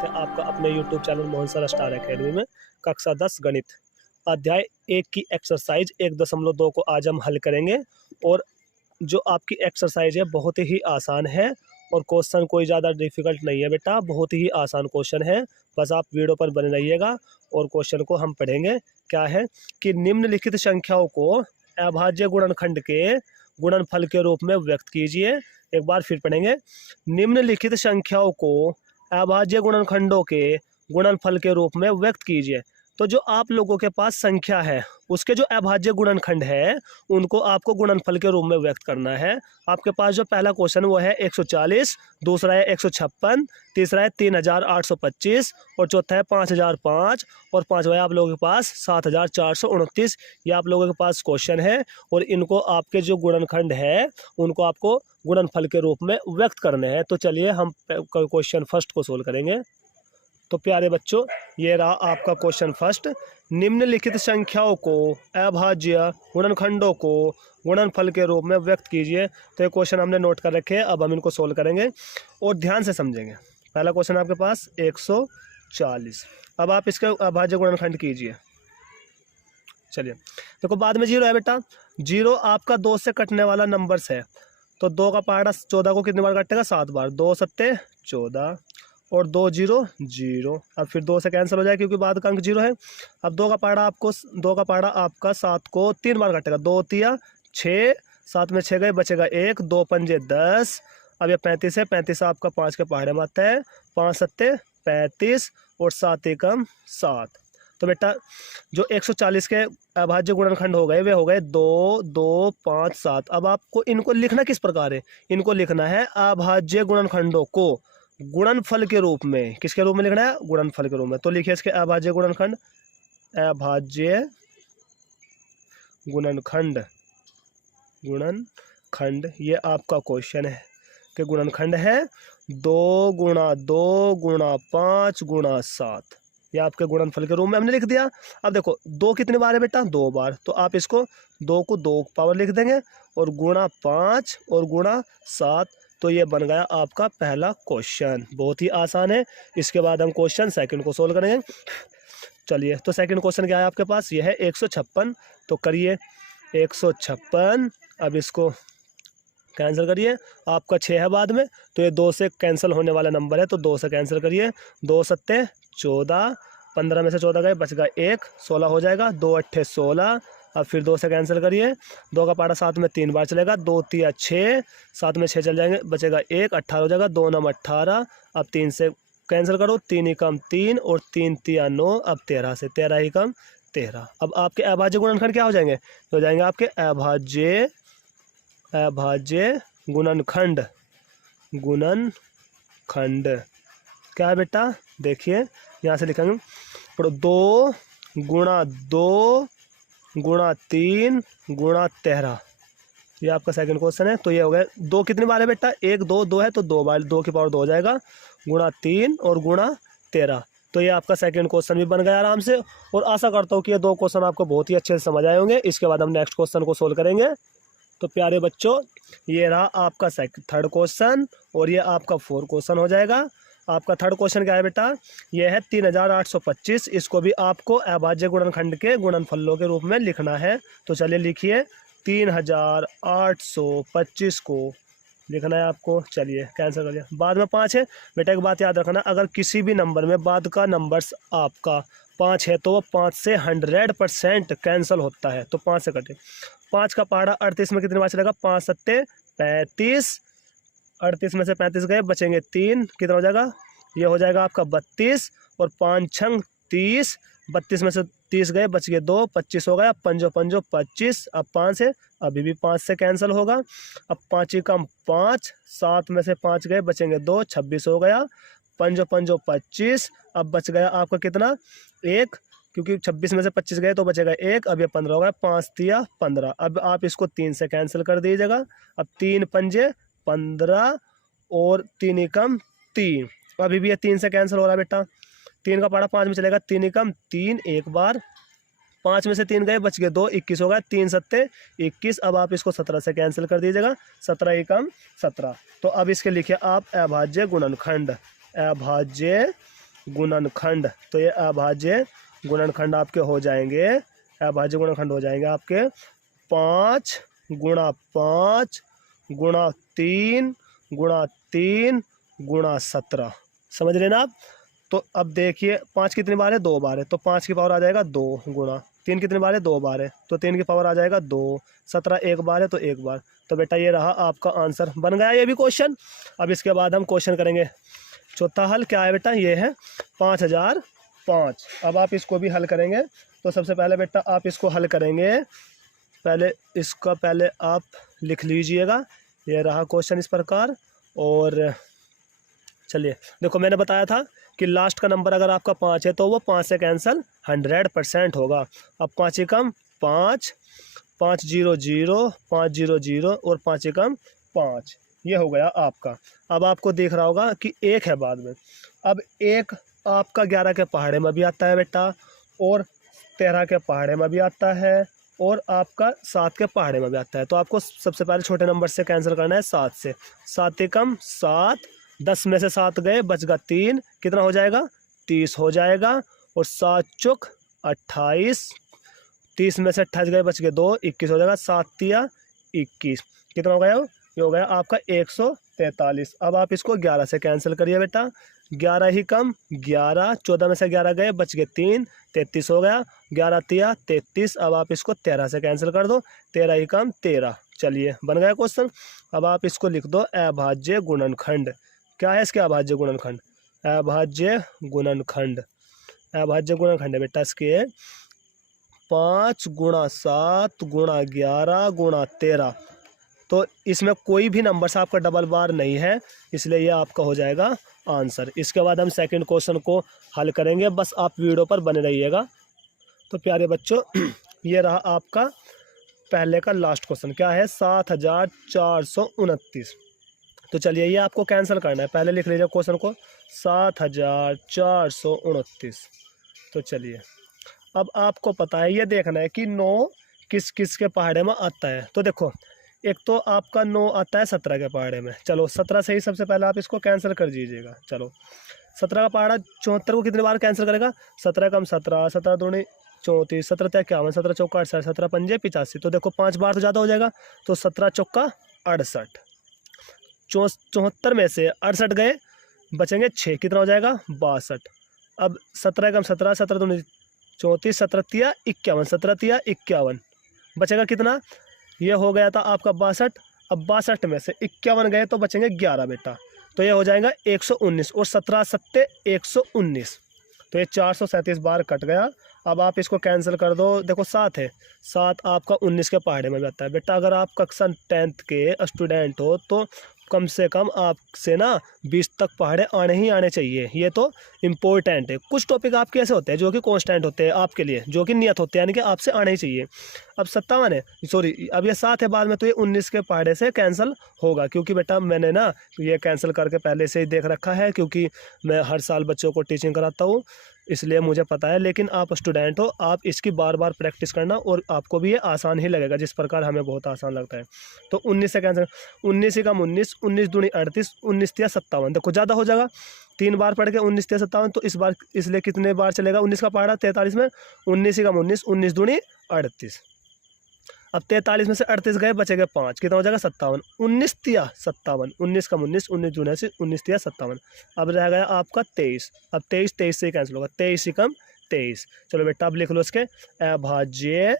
स्वागत है आपका अपने YouTube channel Mohan sir star academy में। कक्षा 10 गणित अध्याय 1 की एक्सरसाइज 1.2 को आज हम हल करेंगे। और जो आपकी एक्सरसाइज है बहुत ही आसान है और क्वेश्चन कोई ज़्यादा डिफिकल्ट नहीं है बेटा, बहुत ही आसान क्वेश्चन है। बस आप वीडियो पर बने रहिएगा और क्वेश्चन को हम पढ़ेंगे। क्या है कि निम्नलिखित संख्याओं को अभाज्य गुणनखंड के गुणनफल के रूप में व्यक्त कीजिए। एक बार फिर पढ़ेंगे। निम्नलिखित संख्याओं को अभाज्य गुणनखंडों के गुणनफल के रूप में व्यक्त कीजिए। तो जो आप लोगों के पास संख्या है उसके जो अभाज्य गुणनखंड है उनको आपको गुणनफल के रूप में व्यक्त करना है। आपके पास जो पहला क्वेश्चन वो है 140, दूसरा है 156, तीसरा है 3825 और चौथा है 5005 और पांचवा है आप लोगों के पास 7429। ये आप लोगों के पास क्वेश्चन है और इनको आपके जो गुणनखंड है उनको आपको गुणनफल के रूप में व्यक्त करने हैं। तो चलिए हम क्वेश्चन फर्स्ट को सोल्व करेंगे। तो प्यारे बच्चों, ये रहा आपका क्वेश्चन फर्स्ट। निम्नलिखित संख्याओं को अभाज्य गुणनखंडों को गुणनफल के रूप में व्यक्त कीजिए। तो ये क्वेश्चन हमने नोट कर रखे हैं, अब हम इनको सोल्व करेंगे और ध्यान से समझेंगे। पहला क्वेश्चन आपके पास 140। अब आप इसके अभाज्य गुणनखंड कीजिए। चलिए देखो, बाद में जीरो है बेटा, जीरो आपका 2 से कटने वाला नंबर्स है। तो 2 का पहाड़ा 14 को कितनी बार काटेगा? 7 बार। 2 सत्ते 14 और 2 0 0। अब फिर 2 से कैंसिल हो जाए क्योंकि बाद का अंक 0 है। अब 2 का पहाड़ा आपका 7 को 3 बार काटेगा। 2 तिया 6, 7 में 6 गए, बचेगा 1, 2 पंजे 10। अब ये 35 है, 35 आपका 5 के पहाड़े में आता है। 5 सत्ते 35 और 7 एकम 7। तो बेटा जो 140 के अभाज्य गुणनखंड हो गए वे हो गए 2 2 5 7। अब आपको इनको लिखना किस प्रकार है? इनको लिखना है अभाज्य गुणनखंडों को गुणनफल के रूप में। किसके रूप में लिखना है? गुणनफल के रूप में। तो लिखिए इसके अभाज्य गुणनखंड। अभाज्य गुणनखंड, गुणनखंड ये आपका क्वेश्चन है कि गुणनखंड है 2 गुणा 2 गुणा 5 गुणा 7। ये आपके गुणनफल के रूप में हमने लिख दिया। अब देखो 2 कितनी बार है बेटा? 2 बार। तो आप इसको 2 को 2 पावर लिख देंगे और गुणा 5 और गुणा 7। तो ये बन गया आपका पहला क्वेश्चन। बहुत ही आसान है। इसके बाद हम क्वेश्चन सेकंड को सोल्व करेंगे। चलिए, तो सेकंड क्वेश्चन क्या है आपके पास? यह है 156। तो करिए 156। अब इसको कैंसिल करिए, आपका 6 है बाद में, तो ये 2 से कैंसिल होने वाला नंबर है, तो 2 से कैंसिल करिए। 2 सत्ते 14, 15 में से 14 गए, बच गया 1, 16 हो जाएगा। 2 अट्ठे 16। अब फिर 2 से कैंसिल करिए। 2 का पहाड़ा 7 में 3 बार चलेगा। 2 तिया 6, 7 में 6 चल जाएंगे, बचेगा 1, 18 हो जाएगा। 2 नम 18। अब 3 से कैंसिल करो, 3 एकम 3 और 3 तिया 9। अब 13 से 13 एकम 13। अब आपके अभाज्य गुणनखंड क्या हो जाएंगे? हो जाएंगे आपके अभाज्य गुणनखंड। गुणनखंड क्या है बेटा? देखिए यहाँ से लिखेंगे 2 गुणा 2 गुणा 3 गुणा 13। ये आपका सेकंड क्वेश्चन है। तो ये हो गया 2 कितनी बार है बेटा? 1 2 2 है, तो 2 बार, 2 की पावर 2 हो जाएगा, गुणा 3 और गुणा 13। तो ये आपका सेकंड क्वेश्चन भी बन गया आराम से। और आशा करता हूँ कि ये 2 क्वेश्चन आपको बहुत ही अच्छे से समझ आए होंगे। इसके बाद हम नेक्स्ट क्वेश्चन को सोल्व करेंगे। तो प्यारे बच्चों, ये रहा आपका थर्ड क्वेश्चन और ये आपका 4 क्वेश्चन हो जाएगा। आपका थर्ड क्वेश्चन क्या है बेटा? यह है 3825। इसको भी आपको अभाज्य गुणनखंड के गुणनफलों के रूप में लिखना है। तो चलिए लिखिए, 3825 को लिखना है आपको। चलिए कैंसिल करिए, बाद में 5 है बेटा। एक बात याद रखना, अगर किसी भी नंबर में बाद का नंबर्स आपका 5 है तो वो 5 से 100% कैंसिल होता है। तो 5 से कटे। 5 का पहाड़ा 38 में कितनी बार चलेगा? 5 सत्ते 35। 38 में से 35 गए, बचेंगे 3। कितना हो जाएगा? ये हो जाएगा आपका 32 और 5 छंग 30। 32 में से 30 गए, बच गए 2, 25 हो गया। 5 5 25। अब 5 है, अभी भी 5 से कैंसिल होगा। अब 5 कम 5, 7 में से 5 गए, बचेंगे 2, 26 हो गया। 5 5 25। अब बच गया आपका कितना? 1, क्योंकि 26 में से 25 गए तो बचेगा 1। अब ये 15 हो गया। 5 तिया 15। अब आप इसको 3 से कैंसिल कर दीजिएगा। अब 3 पंजे 15 और 3 एकम 3। अभी भी ये 3 से कैंसिल हो रहा है बेटा। 3 का पहाड़ा 5 में चलेगा। 3 एकम 3 एक बार। 5 में से 3 गए, बच गए 2, 21 हो गया। 3 सत्ते 21। अब आप इसको 17 से कैंसिल कर दीजिएगा। 17 एकम 17। तो अब इसके लिखिए आप अभाज्य गुणनखंड। अभाज्य गुणनखंड। तो ये अभाज्य गुणनखंड आपके हो जाएंगे, अभाज्य गुणनखंड हो जाएंगे आपके 5 गुणा 5 गुणा 3 गुणा 3 गुणा 17। समझ रहे ना आप। तो अब देखिए 5 कितनी बार है, 2 बार है, तो 5 की पावर आ जाएगा 2 गुणा 3 कितनी बार है, 2 बार है, तो 3 की पावर आ जाएगा 2। 17 एक बार है तो एक बार। तो बेटा ये रहा आपका आंसर, बन गया ये भी क्वेश्चन। अब इसके बाद हम क्वेश्चन करेंगे चौथा हल। क्या है बेटा, ये है 5005। अब आप इसको भी हल करेंगे। तो सबसे पहले बेटा आप इसको हल करेंगे, पहले आप लिख लीजिएगा। ये रहा क्वेश्चन इस प्रकार। और चलिए देखो, मैंने बताया था कि लास्ट का नंबर अगर आपका 5 है तो वो 5 से कैंसिल 100% होगा। अब 5 एकम 5, 5 0 0, 5 0 0 और 5 एकम 5, ये हो गया आपका। अब आपको दिख रहा होगा कि 1 है बाद में। अब 1 आपका 11 के पहाड़े में भी आता है बेटा, और 13 के पहाड़े में भी आता है, और आपका 7 के पहाड़े में भी आता है। तो आपको सबसे पहले छोटे नंबर से कैंसिल करना है 7 से। 7 एकम 7, 10 में से 7 गए, बच गया 3, कितना हो जाएगा, 30 हो जाएगा। और 7 चौक 28, 30 में से 28 गए, बच गए 2, 21 हो जाएगा। 7 तिया 21, कितना हो गया, ये हो गया आपका 143। अब आप इसको 11 से कैंसिल करिए बेटा। 11 ही कम 11, 14 में से 11 गए, बच गए 3, 33 हो गया। 11 तिया 33। अब आप इसको 13 से कैंसिल कर दो, 13 ही कम 13। चलिए बन गया क्वेश्चन। अब आप इसको लिख दो अभाज्य गुणनखंड। क्या है इसके अभाज्य गुणनखंड, अभाज्य गुणनखंड, अभाज्य गुणनखंड है बेटा इसके 5 गुणा 7 गुणा 11 गुणा 13। तो इसमें कोई भी नंबर से आपका डबल बार नहीं है, इसलिए ये आपका हो जाएगा आंसर। इसके बाद हम सेकंड क्वेश्चन को हल करेंगे, बस आप वीडियो पर बने रहिएगा। तो प्यारे बच्चों ये रहा आपका पहले का लास्ट क्वेश्चन। क्या है, 7429। तो चलिए ये आपको कैंसिल करना है। पहले लिख लीजिए क्वेश्चन को, 7429। तो चलिए अब आपको पता है, ये देखना है कि 9 किस किस के पहाड़े में आता है। तो देखो, एक तो आपका 9 आता है 17 के पहाड़े में। चलो 17 से ही सबसे पहले आप इसको कैंसिल कर दीजिएगा। चलो 17 का पहाड़ा 74 को कितनी बार कैंसिल करेगा, 17 कम 17, 17 दूनी 34, 17 त्या 51, 17 चौका 68, 17 पंजे 85। तो देखो 5 बार तो ज़्यादा हो जाएगा, तो 17 चौका 68। 74 में से 68 गए, बचेंगे 6, कितना हो जाएगा 62। अब 17 कम 17, 17 दूनी 34, 17 तिया 51, 17 तिया 51, बचेगा कितना, ये हो गया था आपका 62। अब 62 में से 51 गए तो बचेंगे 11 बेटा, तो ये हो जाएगा 119, और 17 सत्ते 119, तो ये 437 बार कट गया। अब आप इसको कैंसिल कर दो। देखो 7 है, 7 आपका 19 के पहाड़े में भी आता है बेटा। अगर आप कक्षा 10th के स्टूडेंट हो तो कम से कम आपसे ना 20 तक पहाड़े आने ही आने चाहिए, ये तो इम्पोर्टेंट है। कुछ टॉपिक आपके ऐसे होते हैं जो कि कांस्टेंट होते हैं आपके लिए, जो कि नियत होते हैं, यानी कि आपसे आने ही चाहिए। अब 57 है, सॉरी अब ये 7 है बाद में, तो ये 19 के पहाड़े से कैंसिल होगा, क्योंकि बेटा मैंने ना ये कैंसिल करके पहले से ही देख रखा है, क्योंकि मैं हर साल बच्चों को टीचिंग कराता हूँ, इसलिए मुझे पता है। लेकिन आप स्टूडेंट हो, आप इसकी बार बार प्रैक्टिस करना, और आपको भी ये आसान ही लगेगा, जिस प्रकार हमें बहुत आसान लगता है। तो 19 से कैंसिल, 19 ही कम 19, 19 दूनी 38, 19 तिया 57, देखो ज़्यादा हो जाएगा, 3 बार पढ़ के 19 तिया 57, तो इस बार इसलिए कितने बार चलेगा 19 का पहाड़ा 43 में, 19 ही कम 19, 19 दूनी 38। अब 43 में से 38 गए, बचेगा 5, कितना हो जाएगा 57, 19 तिया 57, 19 कम 19, 19 दूनी 19 तिया 57। अब रह गया आपका 23। अब 23 से ही कैंसिल होगा, 23 ही कम 23। चलो बेटा अब लिख लो इसके अभाज्य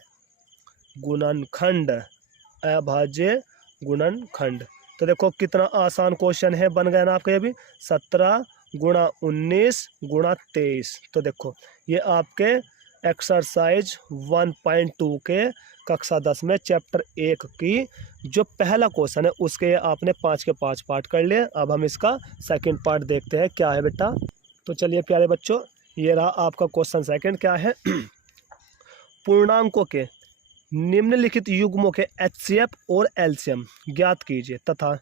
गुणनखंड, अभाज्य गुणनखंड। तो देखो कितना आसान क्वेश्चन है, बन गया ना आपका ये भी। 17 गुणा 19 गुणा 23। तो देखो ये आपके एक्सरसाइज 1.2 के कक्षा 10 में चैप्टर 1 की जो पहला क्वेश्चन है उसके आपने 5 के 5 पार्ट कर लिए। अब हम इसका सेकंड पार्ट देखते हैं क्या है बेटा। तो चलिए प्यारे बच्चों, ये रहा आपका क्वेश्चन सेकंड। क्या है, पूर्णांकों के निम्नलिखित युग्मों के HCF और LCM ज्ञात कीजिए तथा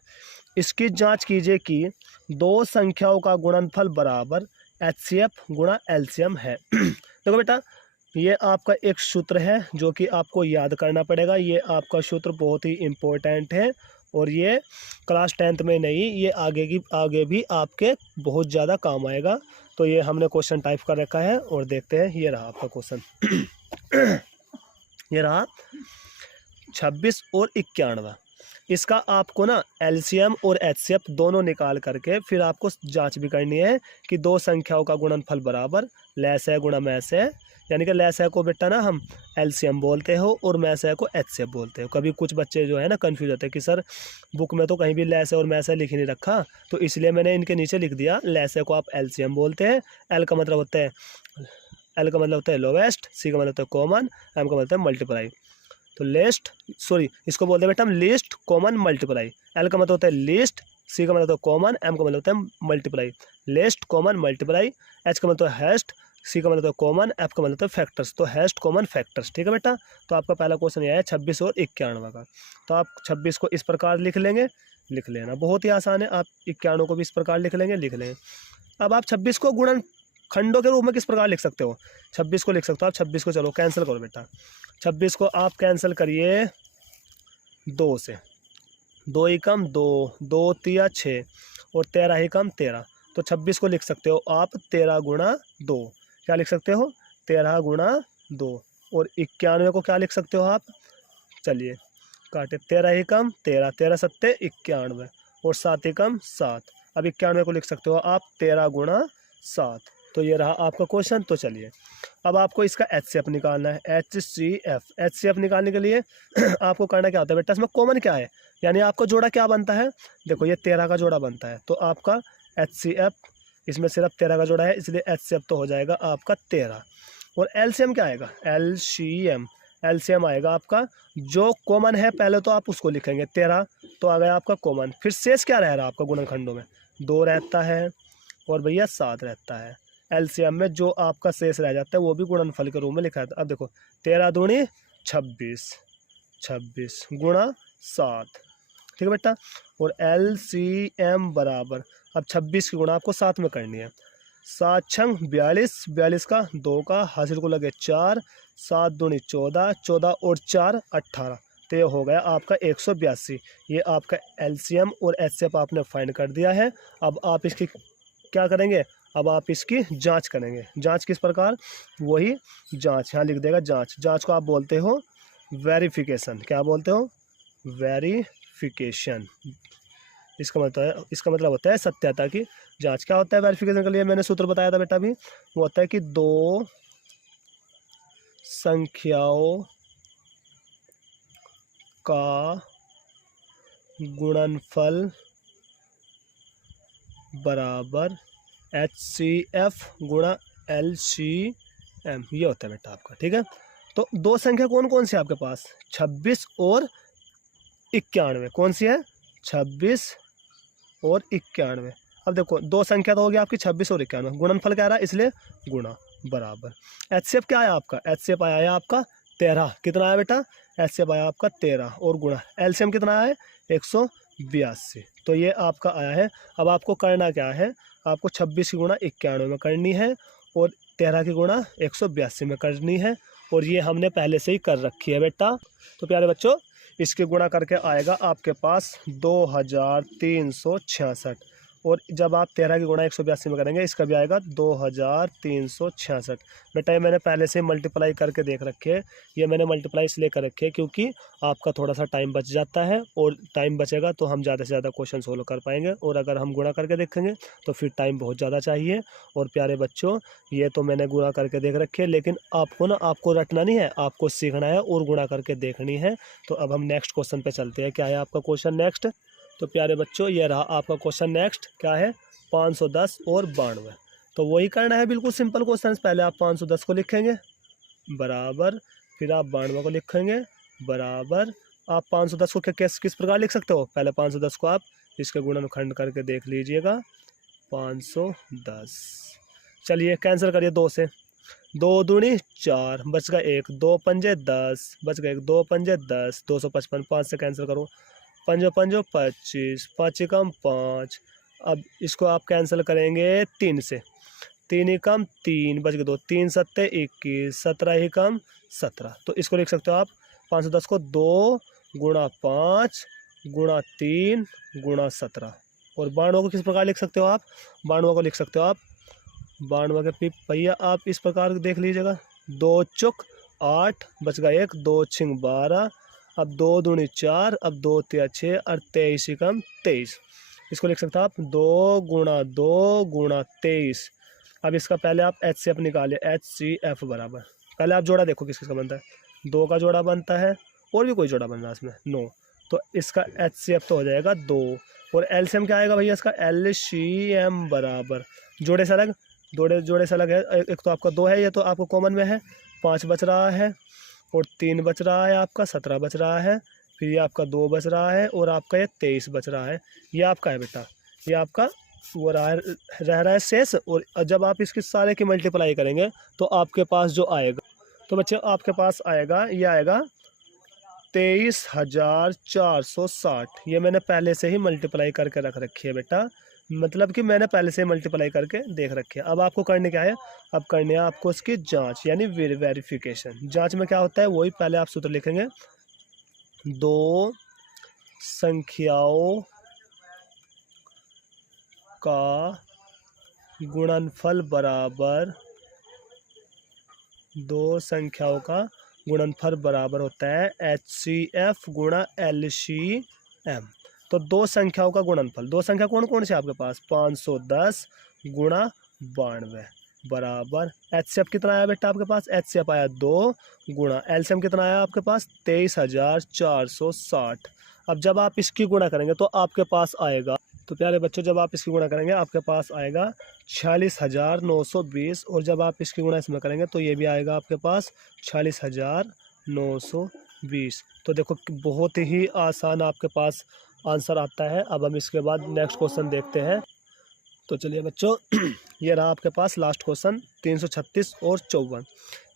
इसकी जांच कीजिए कि दो संख्याओं का गुणनफल बराबर HCF गुणा LCM है। देखो बेटा, ये आपका एक सूत्र है जो कि आपको याद करना पड़ेगा। ये आपका सूत्र बहुत ही इम्पोर्टेंट है, और ये क्लास 10th में नहीं, ये आगे भी आपके बहुत ज़्यादा काम आएगा। तो ये हमने क्वेश्चन टाइप कर रखा है और देखते हैं। ये रहा आपका क्वेश्चन। ये रहा 26 और 91। इसका आपको ना एलसीएम और एचसीएफ दोनों निकाल करके फिर आपको जांच भी करनी है कि दो संख्याओं का गुणनफल बराबर लेस है गुणा मैस है। यानी कि लेस है को बेटा ना हम एलसीएम बोलते हो और मैस है को एचसीएफ बोलते हो। कभी कुछ बच्चे जो है ना कंफ्यूज होते हैं कि सर बुक में तो कहीं भी लेस है और मैस है लिख ही नहीं रखा, तो इसलिए मैंने इनके नीचे लिख दिया। लेस है को आप एलसीएम बोलते हैं, एल का मतलब होता है लोवेस्ट, सी का मतलब होता है कॉमन, एम का मतलब है मल्टीप्लाई। तो इसको बोलते हैं बेटा हम लीस्ट कॉमन मल्टीप्लाई। एल का मतलब होता है लीस्ट, सी का मतलब होता है कॉमन, एम का मतलब होता है multiply. Least common multiply, H का मतलब हैस्ट, सी का मतलब होता है कॉमन, एफ का मतलब होता है फैक्टर्स। तो हैस्ट कॉमन फैक्टर्स, ठीक है बेटा। तो आपका पहला क्वेश्चन यह है 26 और 91 का। तो आप 26 को इस प्रकार लिख लेंगे, लिख लेना, बहुत ही आसान है। आप 91 को भी इस प्रकार लिख लेंगे, लिख लेंगे। अब आप 26 को गुणन खंडों के रूप में किस प्रकार लिख सकते हो? 26 को लिख सकते हो आप 26 को, चलो कैंसिल करो बेटा। 26 को आप कैंसिल करिए 2 से, 2 ही कम 2, 2 तिया 6 और 13 ही कम 13। तो 26 को लिख सकते हो आप 13 गुणा 2। क्या लिख सकते हो? 13 गुणा 2। और 91 को क्या लिख सकते हो आप? चलिए काटे, 13 ही कम 13, 13 सत्ते 91 और 7 ही कम 7। अब 91 को लिख सकते हो आप 13 गुणा 7। तो ये रहा आपका क्वेश्चन। तो चलिए अब आपको इसका एचसीएफ निकालना है। एचसीएफ निकालने के लिए आपको करना क्या होता है बेटा, इसमें कॉमन क्या है, यानी आपको जोड़ा क्या बनता है। देखो ये 13 का जोड़ा बनता है, तो आपका एचसीएफ इसमें सिर्फ 13 का जोड़ा है, इसलिए एचसीएफ तो हो जाएगा आपका 13। और एलसीएम क्या आएगा? एलसीएम आएगा आपका जो कॉमन है, पहले तो आप उसको लिखेंगे 13, तो आ गया आपका कॉमन। फिर शेष क्या रह रहा है आपका गुणनखंडों में? 2 रहता है और भैया 7 रहता है। एलसीएम में जो आपका शेष रह जाता है वो भी गुणनफल के रूप में लिखा जाता है। अब देखो 13 दूनी 26, 26 गुणा 7, ठीक है बेटा। और एलसीएम बराबर, अब 26 की गुणा आपको 7 में करनी है। 7 छंग 42, 42 का 2 का हासिल को लगे 4, 7 दूनी 14, 14 और 4 18। तो ये हो गया आपका 182। ये आपका एलसीएम और एचसीएफ आपने फाइंड कर दिया है। अब आप इसकी क्या करेंगे? अब आप इसकी जांच करेंगे। जांच किस प्रकार? वही जांच यहाँ लिख देगा जांच। जांच को आप बोलते हो वेरिफिकेशन। क्या बोलते हो? वेरिफिकेशन। इसका मतलब होता है सत्यता की जांच। क्या होता है वेरिफिकेशन के लिए? मैंने सूत्र बताया था बेटा अभी, वो होता है कि दो संख्याओं का गुणनफल बराबर HCF गुणा LCM, ये होता है बेटा आपका, ठीक है। तो दो संख्या कौन कौन सी है आपके पास? 26 और 91। कौन सी है? 26 और 91। अब देखो दो संख्या तो होगी आपकी 26 और 91, गुणनफल क्या रहा है इसलिए गुणा बराबर। HCF क्या आया आपका? HCF आया है आपका 13। कितना आया बेटा? HCF आया आपका 13 और गुणा LCM कितना आया है? 182। तो ये आपका आया है। अब आपको करना क्या है? आपको 26 की गुणा 91 में करनी है और 13 की गुणा 182 में करनी है, और ये हमने पहले से ही कर रखी है बेटा। तो प्यारे बच्चों इसके गुणा करके आएगा आपके पास 2366, और जब आप 13 की गुणा 182 में करेंगे इसका भी आएगा 2366। बेटा ये मैंने पहले से मल्टीप्लाई करके देख रखे है। ये मैंने मल्टीप्लाई इसलिए कर रखे है क्योंकि आपका थोड़ा सा टाइम बच जाता है, और टाइम बचेगा तो हम ज़्यादा से ज़्यादा क्वेश्चन सोल्व कर पाएंगे। और अगर हम गुणा करके देखेंगे तो फिर टाइम बहुत ज़्यादा चाहिए। और प्यारे बच्चों ये तो मैंने गुणा करके देख रखे है, लेकिन आपको रटना नहीं है, आपको सीखना है और गुणा करके देखनी है। तो अब हम नेक्स्ट क्वेश्चन पे चलते हैं। क्या है आपका क्वेश्चन नेक्स्ट? तो प्यारे बच्चों ये रहा आपका क्वेश्चन नेक्स्ट। क्या है? 510 और 92। तो वही करना है, बिल्कुल सिंपल क्वेश्चन। पहले आप 510 को लिखेंगे बराबर, फिर आप 92 को लिखेंगे बराबर। आप 510 को किस प्रकार लिख सकते हो? पहले 510 को आप इसके गुणनखंड करके देख लीजिएगा। 510, चलिए कैंसिल करिए 2 से। 2 दूनी 4, बच गया 1, 2 पंजे 10, बच गया 1, 2 पंजे 10, 255। 5 से कैंसिल करो, 5 पंजो 25, 5 कम 5। अब इसको आप कैंसिल करेंगे 3 से, 3 ही कम 3, बच गए 2, 3 सत्ते 21, 17 ही कम 17। तो इसको लिख सकते हो आप 510 को 2 गुणा 5 गुणा 3 गुणा 17। और 92 को किस प्रकार लिख सकते हो आप? 92 को लिख सकते हो आप 92 के पहिया आप इस प्रकार देख लीजिएगा, 2 चौक 8 बच गया 1, 2 छिंग 12, अब 2 दूनी 4, अब 2 तिया 6 और 23 एकम 23। इसको लिख सकते हैं आप 2 गुणा 2 गुणा 23। अब इसका पहले आप एच सी एफ निकालिए, HCF बराबर, पहले आप जोड़ा देखो किसका बनता है, 2 का जोड़ा बनता है और भी कोई जोड़ा बन रहा है इसमें 9, तो इसका HCF तो हो जाएगा 2 और LCM क्या आएगा भैया इसका, LCM बराबर, जोड़े से अलग, जोड़े से अलग है, एक तो आपका 2 है, ये तो आपको कॉमन में है, 5 बच रहा है और 3 बच रहा है, आपका 17 बच रहा है, फिर ये आपका 2 बच रहा है और आपका ये 23 बच रहा है। ये आपका है बेटा, ये आपका वो रह रहा है शेष। और जब आप इसकी सारे की मल्टीप्लाई करेंगे तो आपके पास जो आएगा, तो बच्चे आपके पास आएगा, ये आएगा 23,460। ये मैंने पहले से ही मल्टीप्लाई करके रख रखी है बेटा, मतलब कि मैंने पहले से मल्टीप्लाई करके देख रखी है। अब आपको करने क्या है, अब करने है आपको इसकी जांच यानी वेरिफिकेशन। जांच में क्या होता है वही पहले आप सूत्र लिखेंगे, 2 संख्याओं का गुणनफल बराबर, 2 संख्याओं का गुणनफल बराबर होता है HCF गुणा LCM। तो 2 संख्याओं का गुणनफल, 2 संख्या कौन कौन से आपके पास, 510 गुणा 92 बराबर HCF कितना आया बेटा आपके पास, HCF आया 2 गुणा LCM कितना आया आपके पास 23,460। अब जब आप इसकी गुणा करेंगे तो आपके पास आएगा, तो प्यारे बच्चों जब आप इसकी गुणा करेंगे आपके पास आएगा 46,920 और जब आप इसकी गुणा इसमें करेंगे तो ये भी आएगा आपके पास 46,920। तो देखो बहुत ही आसान आपके पास आंसर आता है। अब हम इसके बाद नेक्स्ट क्वेश्चन देखते हैं। तो चलिए बच्चों ये रहा आपके पास लास्ट क्वेश्चन 336 और 54।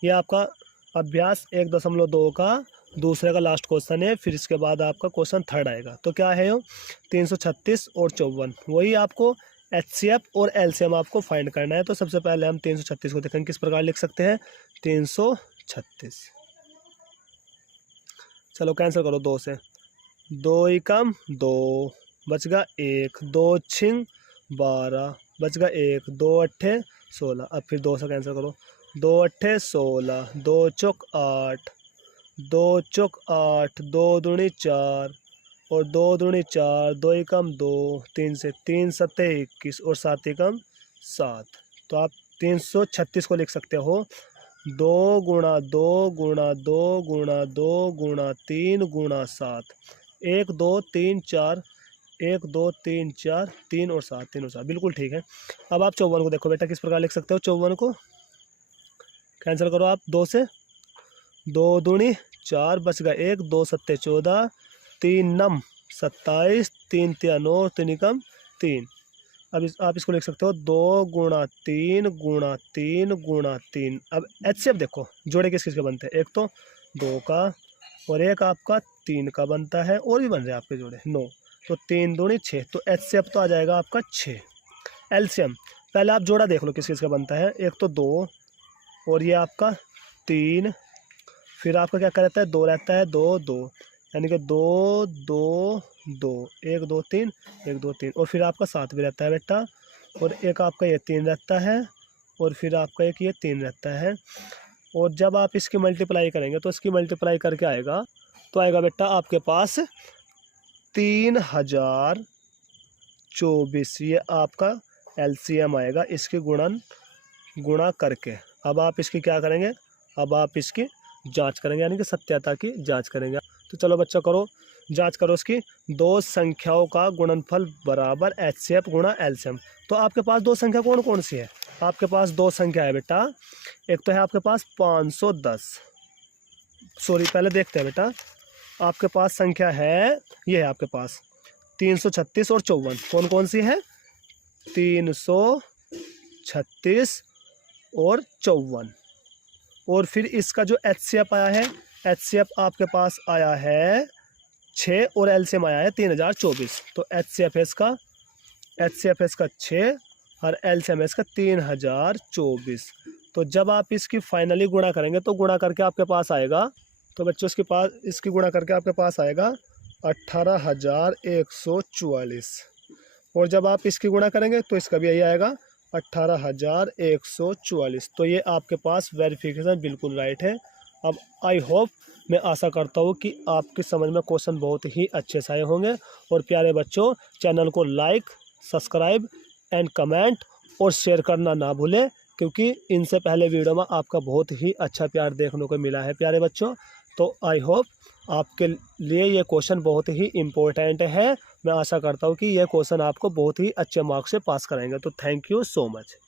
ये आपका अभ्यास 1.2 का दूसरे का लास्ट क्वेश्चन है, फिर इसके बाद आपका क्वेश्चन थर्ड आएगा। तो क्या है 336 और 54, वही आपको HCF और LCM आपको फाइंड करना है। तो सबसे पहले हम 336 को देखेंगे किस प्रकार लिख सकते हैं, 336, चलो कैंसिल करो 2 से, 2 एकम 2 बच गया 1, 2 छिंग 12 बच गया 1, 2 अट्ठे 16, अब फिर 2 से कैंसिल करो, 2 अट्ठे 16, 2 चौक 8, 2 चौक 8, 2 दूनी 4 और 2 दूनी 4, 2 एकम 2, 3 से 3 सत्ते 21 और 7 एकम 7। तो आप 336 को लिख सकते हो 2 गुणा 2 गुणा 2 गुणा 2 गुणा 3 गुणा 7, 1 2 3 4, 1 2 3 4, 3 और 7, 3 और 7, बिल्कुल ठीक है। अब आप 54 को देखो बेटा किस प्रकार लिख सकते हो, 54 को कैंसिल करो आप 2 से, 2 दूनी 4 बच गया 1, 2 सत्ते 14, 3 नम 27, 3 तिया 9, 3 एकम 3। अब आप इसको लिख सकते हो 2 गुणा 3 गुणा 3 गुणा 3। अब HCF देखो जोड़े किस किस के बनते हैं, एक तो 2 का और एक आपका 3 का बनता है, और भी बन रहे हैं आपके जोड़े 9, तो 3 दूनी 6, तो HCF तो आ जाएगा आपका 6। LCM पहले आप जोड़ा देख लो किस किस का बनता है, एक तो 2 और ये आपका 3, फिर आपका क्या रहता है 2 रहता है, 2 2 यानी कि 2 2 2, 1 2 3 1 2 3, और फिर आपका 7 भी रहता है बेटा, और एक आपका ये 3 रहता है, और फिर आपका एक ये 3 रहता है। और जब आप इसकी मल्टीप्लाई करेंगे तो इसकी मल्टीप्लाई करके आएगा, तो आएगा बेटा आपके पास 3024, ये आपका LCM आएगा इसकी गुणा करके। अब आप इसकी क्या करेंगे, अब आप इसकी जांच करेंगे यानी कि सत्यता की जांच करेंगे। तो चलो बच्चा करो जांच करो इसकी, 2 संख्याओं का गुणनफल बराबर HCF गुणा LCM। तो आपके पास 2 संख्या कौन कौन सी है, आपके पास 2 संख्या है बेटा, एक तो है आपके पास 510, सॉरी पहले देखते हैं बेटा, आपके पास संख्या है ये है आपके पास 336 और 54, कौन कौन सी है 336 और 54। और फिर इसका जो HCF आया है, HCF आपके पास आया है 6 और LCM आया है 3024। तो HCF इसका 6 और LCM इसका 3024। तो जब आप इसकी फाइनली गुणा करेंगे तो गुणा करके आपके पास आएगा, तो बच्चों इसकी गुणा करके आपके पास आएगा 18,144। और जब आप इसकी गुणा करेंगे तो इसका भी यही आएगा 18,144। तो ये आपके पास वेरिफिकेशन बिल्कुल राइट है। अब आई होप, मैं आशा करता हूँ कि आपकी समझ में क्वेश्चन बहुत ही अच्छे से आए होंगे। और प्यारे बच्चों, चैनल को लाइक, सब्सक्राइब एंड कमेंट और शेयर करना ना भूलें, क्योंकि इनसे पहले वीडियो में आपका बहुत ही अच्छा प्यार देखने को मिला है प्यारे बच्चों। तो आई होप आपके लिए ये क्वेश्चन बहुत ही इम्पोर्टेंट है। मैं आशा करता हूँ कि ये क्वेश्चन आपको बहुत ही अच्छे मार्क्स से पास कराएंगे। तो थैंक यू सो मच।